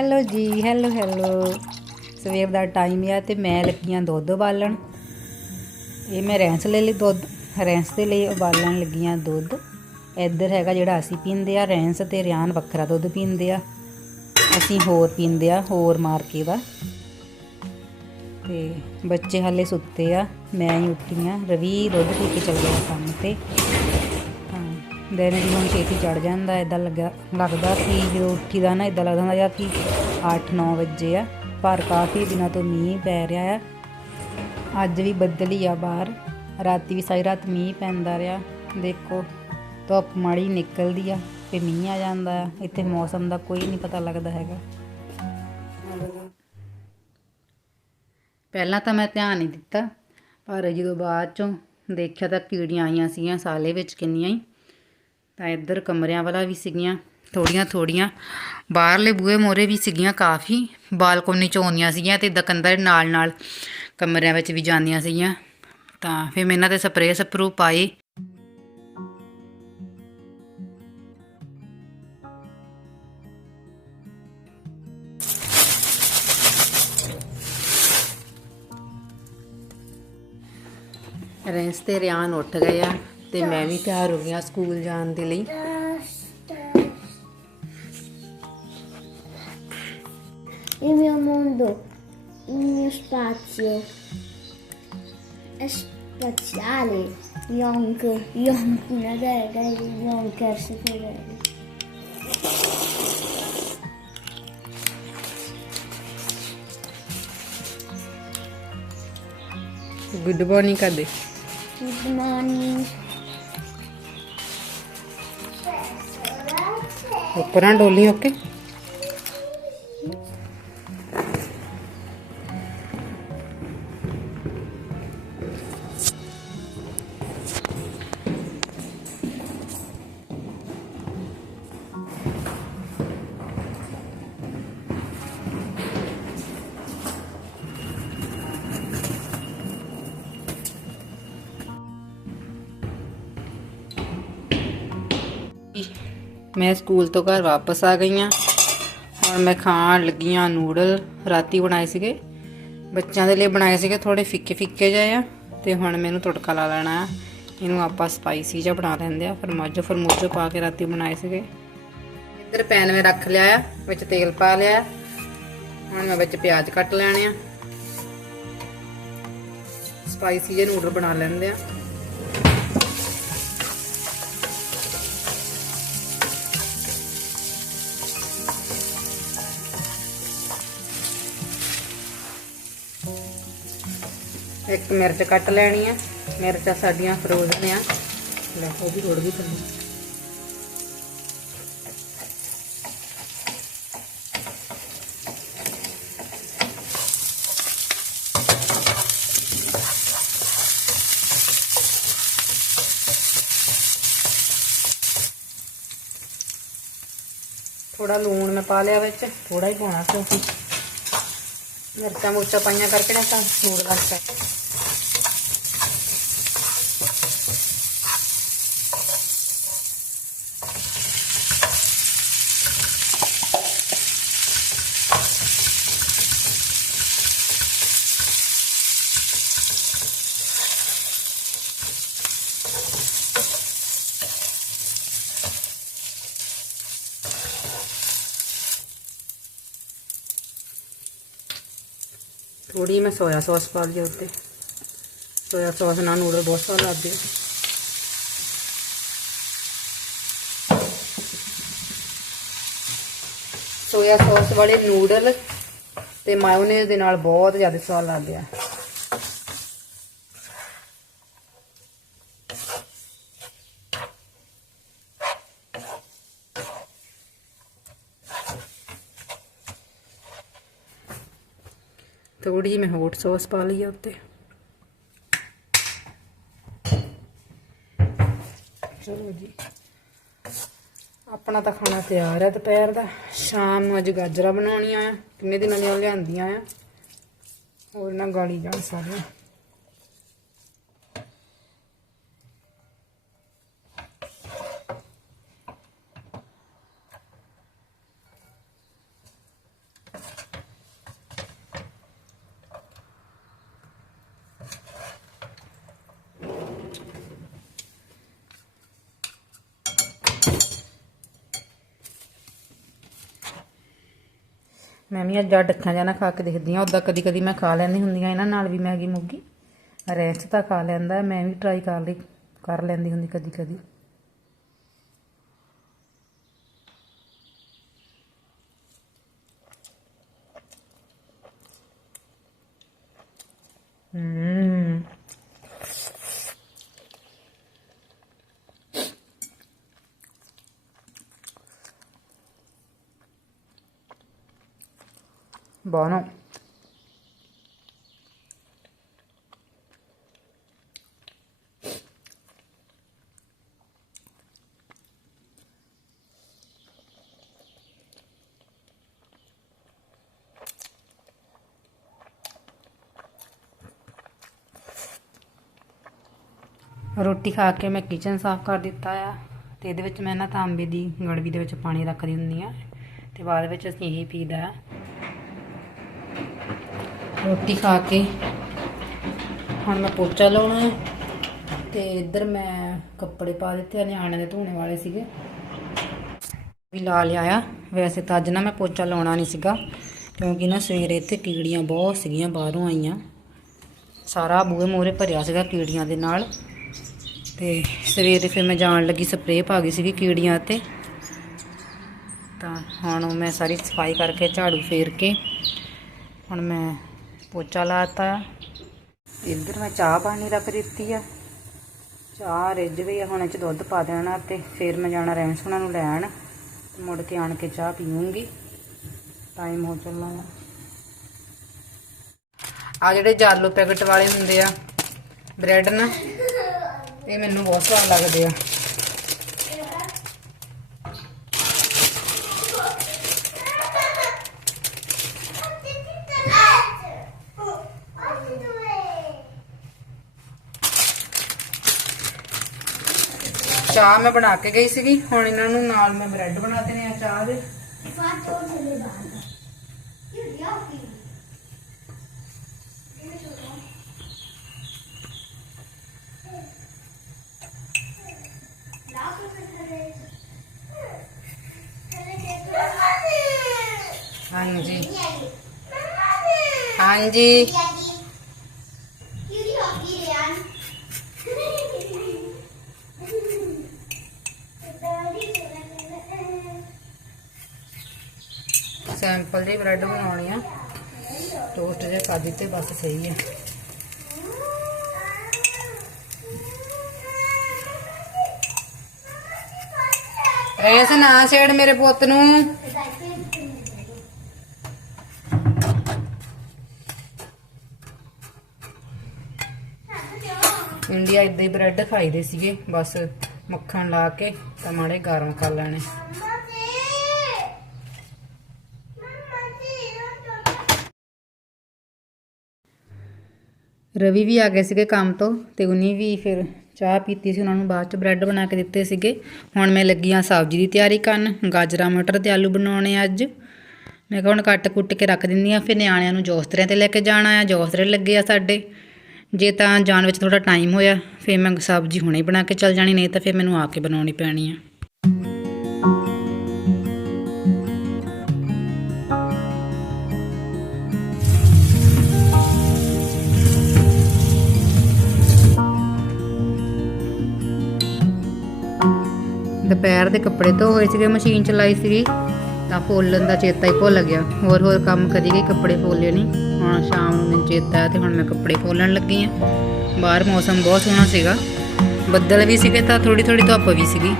Hello ਜੀ, hello hello. ਸਵੇਰ ਦਾ time ਆ ਤੇ ਮੈਂ ਲੱਗੀਆਂ ਦੁੱਧ ਉਬਾਲਣ। ਇਹ ਮੈਂ ਰੈਂਸ ਲੈ ਲਈ, ਦੁੱਧ, ਰੈਂਸ ਦੇ ਲਈ ਉਬਾਲਣ ਲੱਗੀਆਂ ਦੁੱਧ। ਇੱਧਰ ਹੈਗਾ ਜਿਹੜਾ ਅਸੀਂ ਪੀਂਦੇ ਆ, ਰੈਂਸ ਤੇ ਰਿਆਨ ਵੱਖਰਾ ਦੁੱਧ ਪੀਂਦੇ ਆ। ਅਸੀਂ ਹੋਰ ਪੀਂਦੇ ਆ, ਹੋਰ ਮਾਰਕੇ ਦਾ ਤੇ ਬੱਚੇ ਹਾਲੇ ਸੁੱਤੇ ਆ, ਮੈਂ ਹੀ ਉੱਠੀ ਆ। ਰਵੀ ਦੁੱਧ ਪੀ ਕੇ ਚੱਲ ਗਿਆ ਕੰਮ ਤੇ। ਦਿਨ ਵੀ ਹੁਣ ਛੇਤੀ ਚੜ ਜਾਂਦਾ ਇਦਾਂ ਲੱਗਾ, ਲੱਗਦਾ ਕਿ ਜਦੋਂ ਉੱਠੀਦਾ ਨਾ ਇਦਾਂ ਲੱਗਦਾ ਹੁੰਦਾ ਕਿ 8-9 ਵਜੇ ਆ, ਪਰ ਕਾਫੀ ਦਿਨਾਂ ਤੋਂ ਮੀਂਹ ਪੈ ਰਿਹਾ ਆ। ਅੱਜ ਵੀ ਬੱਦਲੀ ਆ ਬਾਹਰ, ਰਾਤੀ ਵੀ ਸਾਰੀ ਰਾਤ ਮੀਂਹ ਪੈਂਦਾ ਰਿਹਾ। ਦੇਖੋ, ਧੁੱਪ ਮਾੜੀ ਨਿਕਲਦੀ ਆ ਤੇ ਮੀਂਹ ਆ ਜਾਂਦਾ ਆ, ਇੱਥੇ ਮੌਸਮ ਦਾ ਕੋਈ ਨਹੀਂ ਪਤਾ ਲੱਗਦਾ ਹੈਗਾ। ਪਹਿਲਾਂ ਤਾਂ ਮੈਂ ਧਿਆਨ ਨਹੀਂ ਦਿੱਤਾ, ਪਰ ਜਦੋਂ ਬਾਅਦ ਚੋਂ ਦੇਖਿਆ ਤਾਂ ਕੀੜੀਆਂ ਆਈਆਂ ਸੀਗੀਆਂ ਸਾਲੇ ਵਿੱਚ ਕਿੰਨੀਆਂ ਹੀ। ਤਾਂ ਇੱਧਰ ਕਮਰਿਆਂ ਵਾਲਾ ਵੀ ਸੀਗੀਆਂ, ਥੋੜੀਆਂ ਥੋੜੀਆਂ। ਬਾਹਰਲੇ ਬੂਹੇ ਮੋਰੇ ਵੀ ਸੀਗੀਆਂ ਕਾਫੀ, ਬਾਲਕੋਨੀ ਚ ਆਉਂਦੀਆਂ ਸੀਗੀਆਂ ਤੇ ਦਕੰਦਰ ਨਾਲ ਨਾਲ ਕਮਰਿਆਂ ਵਿੱਚ ਵੀ ਜਾਂਦੀਆਂ ਸੀਗੀਆਂ। ਤਾਂ ਫਿਰ ਮੈਂ ਇਹਨਾਂ ਤੇ ਸਪਰੇਅ ਸਪਰੂ ਪਾਏ ਰੈਂਸ ਤੇ ਰਿਆਨ ਉੱਠ ਗਏ ਆ। ਤੇ ਮੈਂ ਵੀ ਤਿਆਰ ਹੋ ਗਿਆ ਸਕੂਲ ਜਾਣ ਦੇ ਲਈ Il mio mondo, il mio spazio è spaziale. Yonk, Yonk, una dega, Yonker, si vede. Good morning ਕਰਦੇ Good morning. ਉੱਪਰਾਂ ਡੋਲੀ ਓਕੇ ਮੈਂ ਸਕੂਲ ਤੋਂ ਘਰ ਵਾਪਸ ਆ ਗਈ ਹਾਂ ਹੁਣ ਮੈਂ ਖਾਣ ਲੱਗੀ ਹਾਂ ਨੂਡਲ। ਰਾਤੀ ਬਣਾਏ ਸੀਗੇ। ਬੱਚਿਆਂ ਦੇ ਲਈ ਬਣਾਏ ਸੀਗੇ ਥੋੜੇ ਫਿੱਕੇ ਫਿੱਕੇ ਜਿਹੇ ਆ। ਤੇ ਹੁਣ ਮੈਨੂੰ ਤੜਕਾ ਲਾ ਲੈਣਾ ਆ। ਇਹਨੂੰ ਆਪਾਂ ਸਪਾਈਸੀ ਜਿਹਾ ਬਣਾ ਲੈਂਦੇ ਆ। ਫਰਮਾਜੋ ਫਰਮੂਜੋ ਪਾ ਕੇ ਰਾਤੀ ਬਣਾਏ ਸੀਗੇ। ਇੱਧਰ ਪੈਨ ਮੈਂ ਰੱਖ ਲਿਆ ਆ। ਵਿੱਚ ਤੇਲ ਪਾ ਲਿਆ ਹੁਣ ਮੈਂ ਵਿੱਚ ਪਿਆਜ਼ ਕੱਟ ਲੈਣੇ ਆ। ਸਪਾਈਸੀ ਜਿਹੇ ਨੂਡਲ ਬਣਾ ਲੈਂਦੇ ਆ। ਇੱਕ ਮਿਰਚ ਕੱਟ ਲੈਣੀ ਆ। ਮਿਰਚਾਂ ਸਾਡੀਆਂ ਫਰੋਜ਼ਨ ਆ। ਲੈ, ਉਹ ਵੀ ਰੁੜ ਗਈ ਥੱਲੇ ਥੋੜਾ ਲੂਣ ਮੈਂ ਪਾ ਲਿਆ ਵਿੱਚ ਥੋੜਾ ਹੀ ਪਾਉਣਾ ਕਿਉਂਕਿ ਮਿਰਚਾਂ ਮੁਰਚਾਂ ਪਾਈਆਂ ਕਰਕੇ ਨਾ ਤਾਂ ਨੂਡ ਲੱਗਦਾ ਥੋੜੀ ਮੈਂ ਸੋਇਆ ਸੌਸ ਪਾ ਲਈ ਉੱਤੇ ਸੋਇਆ ਸੌਸ ਨਾਲ ਨੂਡਲ ਬਹੁਤ ਸਵਾਦ ਲੱਗਦੇ ਆ। ਸੋਇਆ ਸੌਸ ਵਾਲੇ ਨੂਡਲ ਤੇ ਮਾਇਓਨੇਜ਼ ਦੇ ਨਾਲ ਬਹੁਤ ਜ਼ਿਆਦਾ ਸਵਾਦ ਲੱਗਦੇ ਆ। ਥੋੜੀ ਜਿਹੀ ਮੈਂ ਹੌਟ ਸੌਸ ਪਾ ਲਈ ਆ ਉੱਤੇ। ਚਲੋ ਜੀ। ਆਪਣਾ ਤਾਂ ਖਾਣਾ ਤਿਆਰ ਹੈ ਦੁਪਹਿਰ ਦਾ। ਸ਼ਾਮ ਨੂੰ ਅੱਜ ਗਾਜਰਾਂ ਬਣਾਉਣੀਆਂ ਆ। ਕਿੰਨੇ ਦਿਨਾਂ ਦੀਆਂ ਲਿਆਂਦੀਆਂ ਆ? ਹੋਰ ਨਾ ਗਾਲੀ ਜਾਣ ਸਾਰੀਆਂ ਮੈਂ ਵੀ ਅੱਜ ਅੱਖਾਂ ਜਾਣਾ ਖਾ ਕੇ ਦੇਖਦੀ ਆ ਉਦਾਂ ਕਦੀ ਕਦੀ ਮੈਂ ਖਾ ਲੈਂਦੀ ਹੁੰਦੀ ਹੁੰਦੀਆਂ ਇਹਨਾਂ ਨਾਲ ਵੀ ਮੈਗੀ ਮੁੱਗੀ। ਰੈਸਟ ਤਾਂ ਖਾ ਲੈਂਦਾ। ਮੈਂ ਵੀ ਟਰਾਈ ਕਰ ਲਈ ਕਰ ਲੈਂਦੀ ਹੁੰਦੀ ਕਦੀ ਕਦੀ ਹੂੰ Buono. ਰੋਟੀ ਖਾ ਕੇ ਮੈਂ ਕਿਚਨ ਸਾਫ਼ ਕਰ ਦਿੱਤਾ ਆ ਤੇ ਇਹਦੇ ਵਿੱਚ ਮੈਂ ਨਾ ਤਾਂਬੇ ਦੀ ਗੜਵੀ ਦੇ ਵਿੱਚ ਪਾਣੀ ਰੱਖਦੀ ਹੁੰਦੀ ਆ ਤੇ ਬਾਅਦ ਵਿੱਚ ਅਸੀਂ ਇਹੀ ਪੀਦਾ ਆ ਰੋਟੀ ਖਾ ਕੇ। ਹੁਣ ਮੈਂ ਪੋਚਾ ਲਾਉਣਾ ਹੈ ਤੇ ਇੱਧਰ ਮੈਂ ਕੱਪੜੇ ਪਾ ਦਿੱਤੇ ਆ, ਨਿਆਣੇ ਦੇ ਧੋਣੇ ਵਾਲੇ ਸੀਗੇ। ਵੀ ਲਾ ਲਿਆ ਆ। ਵੈਸੇ ਤਾਂ ਅੱਜ ਨਾ ਮੈਂ ਪੋਚਾ ਲਾਉਣਾ ਨਹੀਂ ਸੀਗਾ, ਕਿਉਂਕਿ ਨਾ ਸਵੇਰੇ ਇੱਥੇ ਕੀੜੀਆਂ ਬਹੁਤ ਸੀਗੀਆਂ, ਬਾਹਰੋਂ ਆਈਆਂ। ਸਾਰਾ ਬੂਹੇ ਮੂਹਰੇ ਭਰਿਆ ਸੀਗਾ ਕੀੜੀਆਂ ਦੇ ਨਾਲ। ਤੇ ਸਵੇਰੇ ਫਿਰ ਮੈਂ ਜਾਣ ਲੱਗੀ, ਸਪਰੇਅ ਪਾ ਗਈ ਸੀਗੀ ਕੀੜੀਆਂ ਤੇ। ਤਾਂ ਹੁਣ ਉਹ ਮੈਂ ਸਾਰੀ ਸਫ਼ਾਈ ਕਰਕੇ ਝਾੜੂ ਫੇਰ ਕੇ ਹੁਣ ਮੈਂ ਪੋਚਾ ਲਾਤਾ। ਇੱਧਰ ਮੈਂ ਚਾਹ ਪਾਣੀ ਰੱਖ ਦਿੱਤੀ ਆ। ਚਾਹ ਰਿੱਝ ਗਈ ਆ, ਹੁਣ ਇਹ ਚ ਦੁੱਧ ਪਾ ਦੇਣਾ ਤੇ ਫਿਰ ਮੈਂ ਜਾਣਾ ਰੈਂਸ ਉਹਨਾਂ ਨੂੰ ਲੈਣ। ਤੇ ਮੁੜ ਕੇ ਆਣ ਕੇ ਚਾਹ ਪੀਵਾਂਗੀ ਟਾਈਮ ਹੋ ਚੱਲਾ ਆ ਆ ਜਿਹੜੇ ਜਾਲੋ ਪੈਕਟ ਵਾਲੇ ਹੁੰਦੇ ਆ, ਬ੍ਰੈਡ ਨਾ, ਇਹ ਮੈਨੂੰ ਬਹੁਤ ਸਵਾਦ ਲੱਗਦੇ ਆ। ਚਾਹ ਮੈਂ ਬਣਾ ਕੇ ਗਈ ਸੀਗੀ। ਹੁਣ ਇਹਨਾਂ ਨੂੰ ਨਾਲ ਮੈਂ ਬ੍ਰੈਡ ਬਣਾ ਦੇਣੇ ਆ ਚਾਹ ਦੇ। ਹਾਂਜੀ। ਹਾਂਜੀ ਸੈਂਪਲ ਦੇ ਬ੍ਰੈਡ ਬਣਾਉਣੇ ਆ ਟੋਸਟ ਜੇ ਕਰ ਦਿੱਤੇ ਬਸ ਸਹੀ ਹੈ ਐਸ ਨਾ ਛੇੜ ਮੇਰੇ ਪੁੱਤ ਨੂੰ। ਇੰਡੀਆ ਇਦਾਂ ਹੀ ਬ੍ਰੈਡ ਖਾਈਦੇ ਸੀਗੇ, ਬਸ ਮੱਖਣ ਲਾ ਕੇ ਤਾਂ ਮਾੜੇ ਗਰਮ ਕਰ ਲੈਣੇ। ਰਵੀ ਵੀ ਆ ਗਏ ਸੀਗੇ ਕੰਮ ਤੋਂ ਤੇ ਉਨੀ ਵੀ ਫਿਰ ਚਾਹ ਪੀਤੀ ਸੀ ਉਹਨਾਂ ਨੂੰ, ਬਾਅਦ ਚ ਬ੍ਰੈਡ ਬਣਾ ਕੇ ਦਿੱਤੇ ਸੀਗੇ। ਹੁਣ ਮੈਂ ਲੱਗੀ ਆ ਸਬਜ਼ੀ ਦੀ ਤਿਆਰੀ ਕਰਨ, ਗਾਜਰਾਂ, ਮਟਰ ਤੇ ਆਲੂ ਬਣਾਉਣੇ ਆ ਅੱਜ। ਮੈਂ ਕਿਹਾ ਹੁਣ ਕੱਟ ਕੁੱਟ ਕੇ ਰੱਖ ਦਿੰਦੀ ਆ ਫਿਰ ਨਿਆਣਿਆਂ ਨੂੰ ਜੋਸਤਰਿਆਂ ਤੇ ਲੈ ਕੇ ਜਾਣਾ ਆ, ਜੋਸਤਰੇ ਲੱਗੇ ਆ ਸਾਡੇ। ਜੇ ਤਾਂ ਜਾਣ ਵਿੱਚ ਥੋੜਾ ਟਾਈਮ ਹੋਇਆ, ਫਿਰ ਮੈਂ ਸਬਜ਼ੀ ਹੁਣੇ ਬਣਾ ਕੇ ਚੱਲ ਜਾਣੀ, ਨਹੀਂ ਤਾਂ ਫਿਰ ਮੈਨੂੰ ਆ ਕੇ ਬਣਾਉਣੀ ਪੈਣੀ ਆ। ਦੁਪਹਿਰ ਦੇ ਕੱਪੜੇ ਧੋ ਹੋਏ ਸੀਗੇ, ਮਸ਼ੀਨ ਚਲਾਈ ਸੀਗੀ, ਤਾਂ ਫੋਲਣ ਦਾ ਚੇਤਾ ਹੀ ਭੁੱਲ ਗਿਆ। ਹੋਰ ਹੋਰ ਕੰਮ ਕਰੀ ਗਈ, ਕੱਪੜੇ ਫੋਲੇ ਨਹੀਂ ਹੁਣ ਸ਼ਾਮ ਨੂੰ ਮੈਨੂੰ ਚੇਤਾ ਤੇ ਹੁਣ ਮੈਂ ਕੱਪੜੇ ਫੋਲਣ ਲੱਗੀ ਆ। ਬਾਹਰ ਮੌਸਮ ਬਹੁਤ ਸੋਹਣਾ ਸੀਗਾ। ਬੱਦਲ ਵੀ ਸੀਗੇ ਤਾਂ ਥੋੜੀ ਥੋੜੀ ਧੁੱਪ ਵੀ ਸੀਗੀ।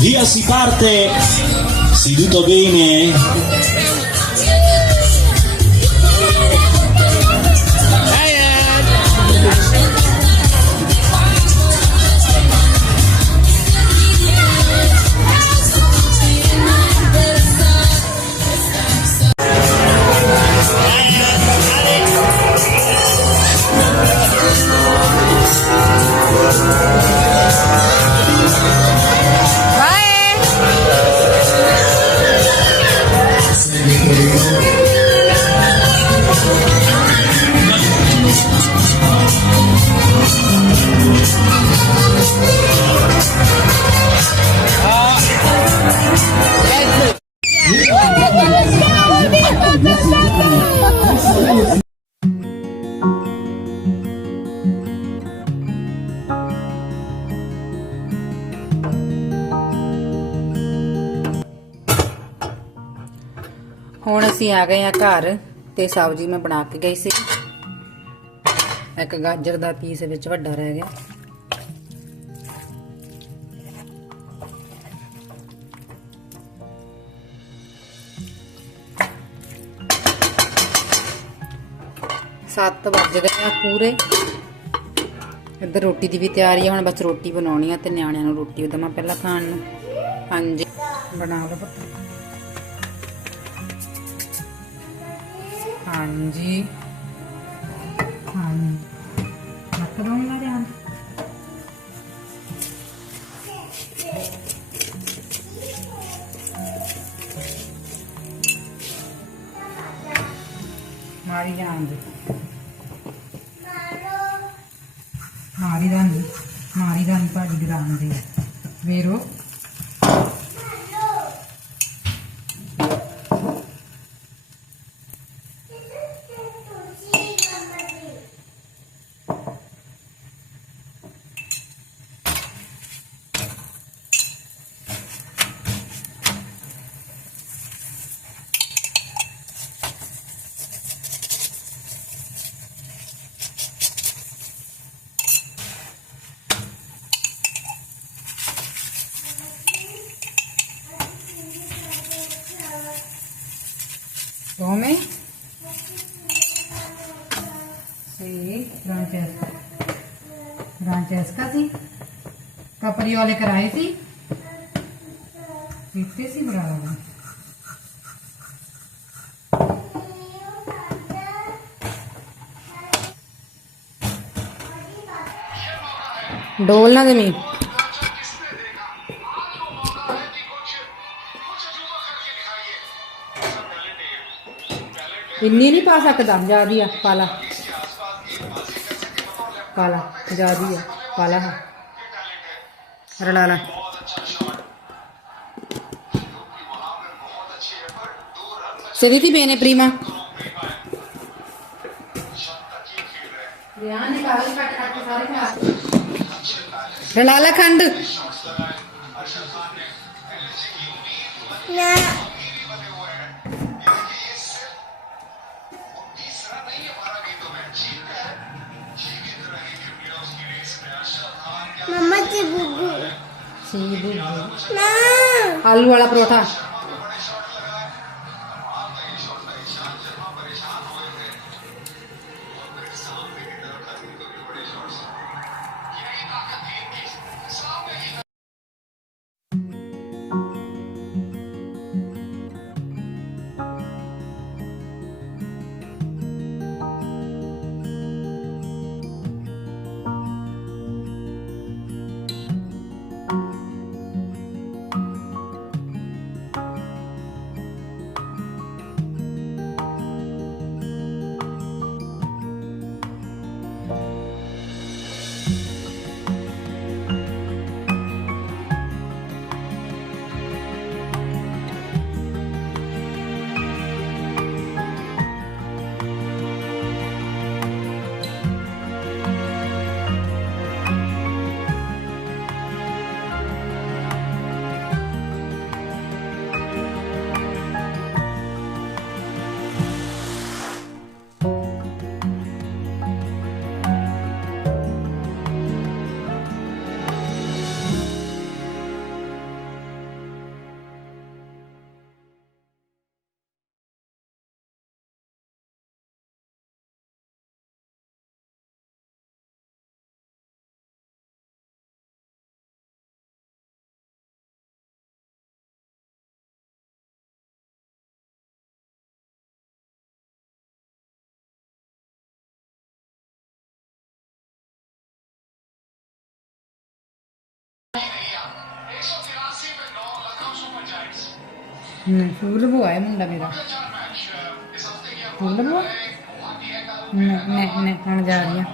Via si parte, seduto bene. ਹੁਣ ਅਸੀਂ ਆ ਗਏ ਆ ਘਰ ਤੇ ਸਬਜ਼ੀ ਮੈਂ ਬਣਾ ਕੇ ਗਈ ਸੀ। ਇੱਕ ਗਾਜਰ ਦਾ ਪੀਸ ਵਿੱਚ ਵੱਡਾ ਰਹਿ ਗਿਆ। ਸੱਤ ਵੱਜ ਗਏ ਆ ਪੂਰੇ। ਇੱਧਰ ਰੋਟੀ ਦੀ ਵੀ ਤਿਆਰੀ ਆ, ਹੁਣ ਬਸ ਰੋਟੀ ਬਣਾਉਣੀ ਆ ਤੇ ਨਿਆਣਿਆਂ ਨੂੰ ਰੋਟੀ ਦੇਵਾਂ ਪਹਿਲਾਂ ਖਾਣ ਨੂੰ। ਹਾਂਜੀ। ਬਣਾ ਲਓ ਪੁੱਤ। ਹਾਂਜੀ ਹਾਂ ਮੱਤ ਦਊਂਗਾ ਜਾਨ सौ में फ्रांचेस्का कपड़ी वाले कराए सी पीते सी बराबर डोलना ज़मीन ਇੰਨੀ ਨਹੀਂ ਪਾ ਸਕਦਾ ਜਿਆਦੀ ਆ ਪਾਲਾ। ਪਾਲਾ ਜਿਆਦੀ ਆ ਪਾਲਾ ਰਲਾ ਲਾ। Sediti bene prima. ਰਲਾ ਲੈ ਖੰਡ। ਮਮਾ ਜੀ ਬੁੱਬੂ ਸੀ ਬੂ ਨਾ ਆਲੂ ਵਾਲਾ ਪਰੋਠਾ ਹੂੰ ਫੂਲ ਬੁਆ ਹੈ ਮੁੰਡਾ ਮੇਰਾ। ਫੂਲ ਬੁਆ ਨੇ ਨੇ ਨੇ ਹੁਣ ਜਾ ਰਹੀ ਆ